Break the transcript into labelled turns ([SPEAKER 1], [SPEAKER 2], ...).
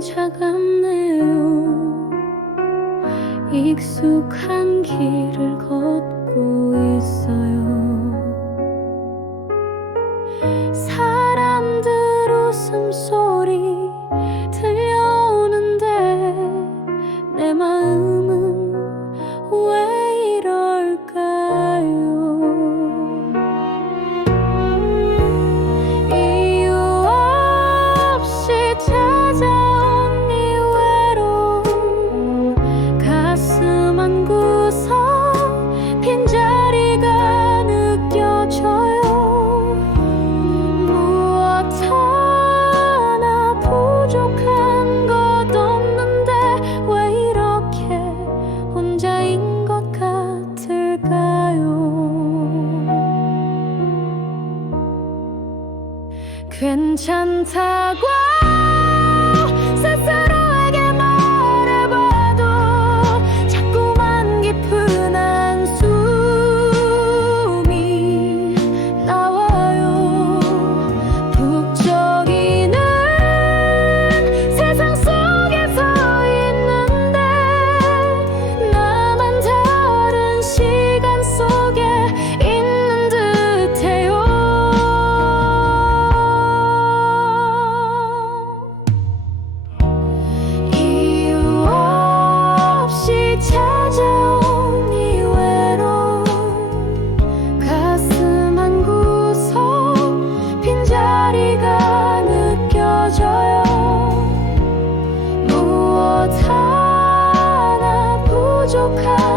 [SPEAKER 1] 차갑네요. 익숙한 길을 걷고 있어요. 사람들 웃음소리 괜찮다고 would you?